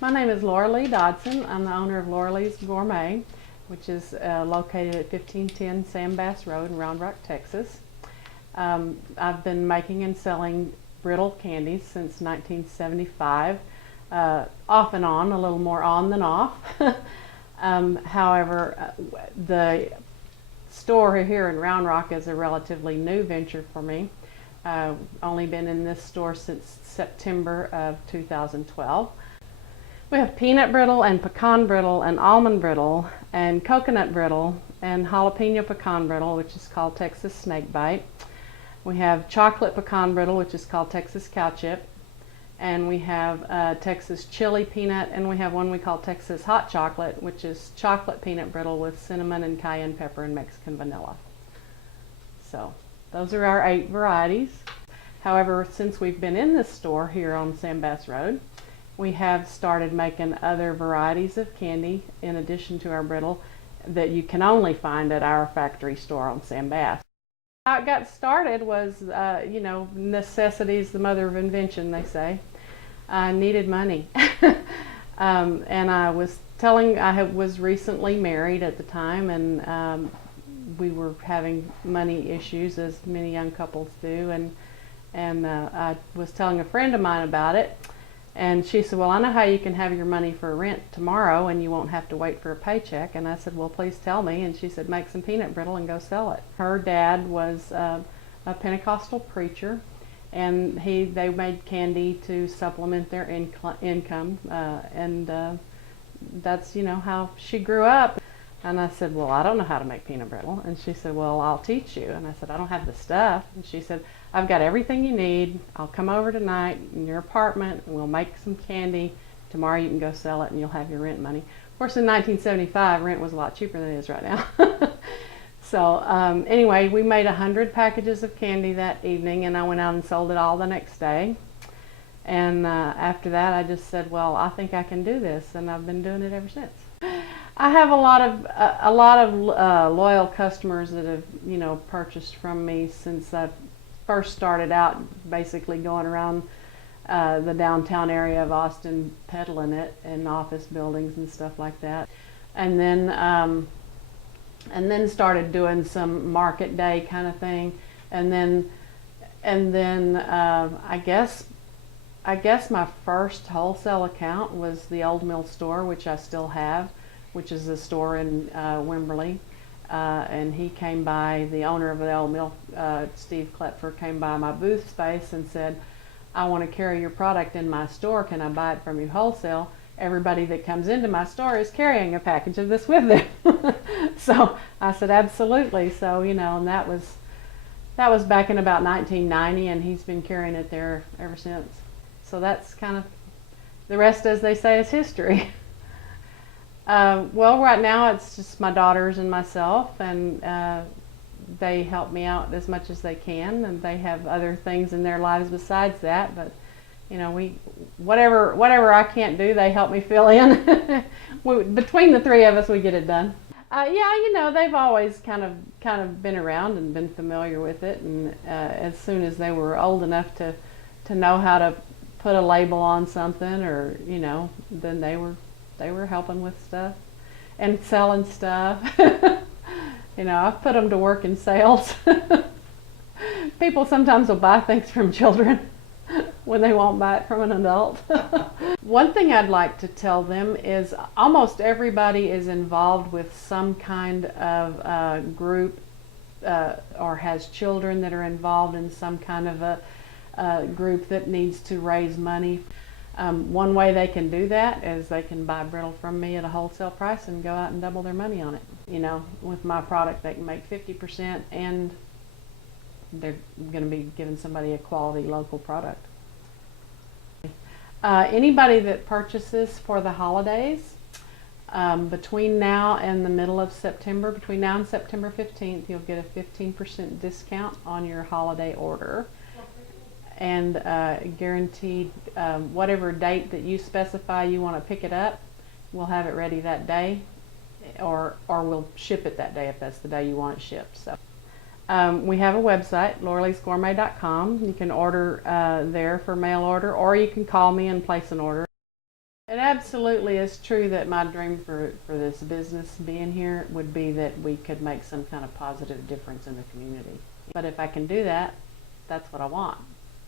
My name is Lorilee Dodson. I'm the owner of Lorilee's Gourmet, which is located at 1510 Sam Bass Road in Round Rock, Texas. I've been making and selling brittle candies since 1975, off and on, a little more on than off. However, the store here in Round Rock is a relatively new venture for me. Only been in this store since September of 2012. We have peanut brittle and pecan brittle and almond brittle and coconut brittle and jalapeno pecan brittle, which is called Texas Snakebite. We have chocolate pecan brittle, which is called Texas Cow Chip. And we have Texas chili peanut, and we have one we call Texas hot chocolate, which is chocolate peanut brittle with cinnamon and cayenne pepper and Mexican vanilla. So those are our 8 varieties. However, since we've been in this store here on Sam Bass Road, we have started making other varieties of candy in addition to our brittle that you can only find at our factory store on Sam Bass. How it got started was, necessity is the mother of invention, they say. I needed money. And I was recently married at the time, and we were having money issues, as many young couples do, and I was telling a friend of mine about it, and she said, well, I know how you can have your money for rent tomorrow and you won't have to wait for a paycheck. And I said, well, please tell me. And she said, make some peanut brittle and go sell it. Her dad was a Pentecostal preacher, and they made candy to supplement their income, and that's how she grew up. And I said, well, I don't know how to make peanut brittle. And she said, well, I'll teach you. And I said, I don't have the stuff. And she said, I've got everything you need. I'll come over tonight in your apartment and we'll make some candy. Tomorrow you can go sell it and you'll have your rent money. Of course, in 1975, rent was a lot cheaper than it is right now. So anyway, we made 100 packages of candy that evening, and I went out and sold it all the next day. And after that, I just said, well, I think I can do this, and I've been doing it ever since. I have a lot of loyal customers that have purchased from me since I first started out, basically going around the downtown area of Austin peddling it in office buildings and stuff like that, and then started doing some market day kind of thing, and then I guess my first wholesale account was the Old Mill store, which I still have, which is a store in Wimberley, and he came by, the owner of the Old Mill, Steve Klepfer, came by my booth space and said, I want to carry your product in my store, can I buy it from you wholesale? Everybody that comes into my store is carrying a package of this with them. So I said, absolutely. So, and that was back in about 1990, and he's been carrying it there ever since. So that's kind of, the rest, as they say, is history. Well, right now it's just my daughters and myself, and they help me out as much as they can, and they have other things in their lives besides that, but whatever I can't do, they help me fill in. Between the 3 of us, we get it done. Yeah, they've always kind of been around and been familiar with it, and as soon as they were old enough to know how to put a label on something, or then they were helping with stuff and selling stuff. I've put them to work in sales. People sometimes will buy things from children when they won't buy it from an adult. One thing I'd like to tell them is almost everybody is involved with some kind of group or has children that are involved in some kind of a group that needs to raise money. One way they can do that is they can buy brittle from me at a wholesale price and go out and double their money on it. With my product they can make 50%, and they're going to be giving somebody a quality local product. Anybody that purchases for the holidays, between now and the middle of September, between now and September 15th, you'll get a 15% discount on your holiday order. And guaranteed whatever date that you specify you want to pick it up, we'll have it ready that day, or we'll ship it that day if that's the day you want it shipped. So we have a website, lorileesgourmet.com. You can order there for mail order, or you can call me and place an order. It absolutely is true that my dream for this business being here would be that we could make some kind of positive difference in the community. But if I can do that, that's what I want.